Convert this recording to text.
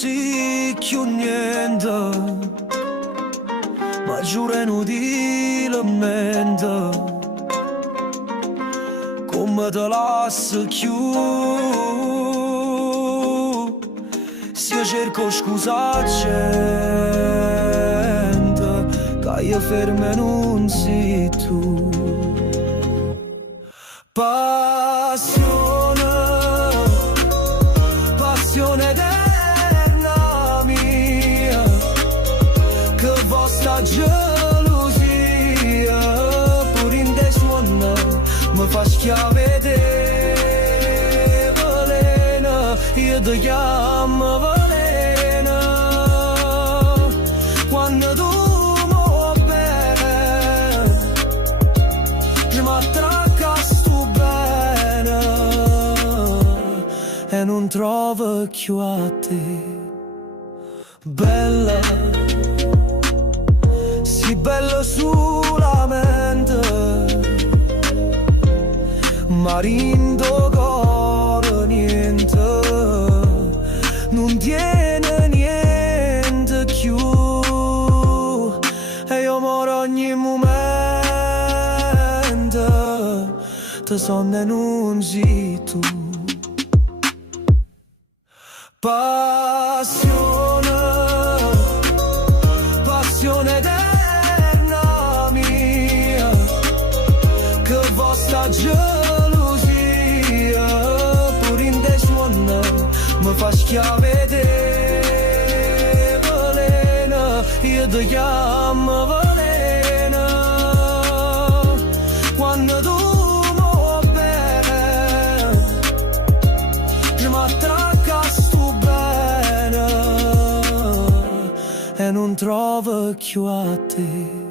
si più niente, ma giuro non ti lamento, come te lascio più. Se io cerco scusa gente, che io fermo non sei tu. Passione eterna mia, che vostra gelosia pure in te suona mi fa schiavete velena. Io ti chiamo velena quando tu mi bene, mi attracca sto bene e non trovo più a te. Bella, sì bella solamente, ma rindo cuore niente, non tiene niente più, e io moro ogni momento, te sonno e non sei tu. Passione eterna mia, che vostra gelosia pure in te suona mi fa schiavete velena. Io ti chiamo velena quando tu mi bene, mi attracca sto bene e non trovo più a te.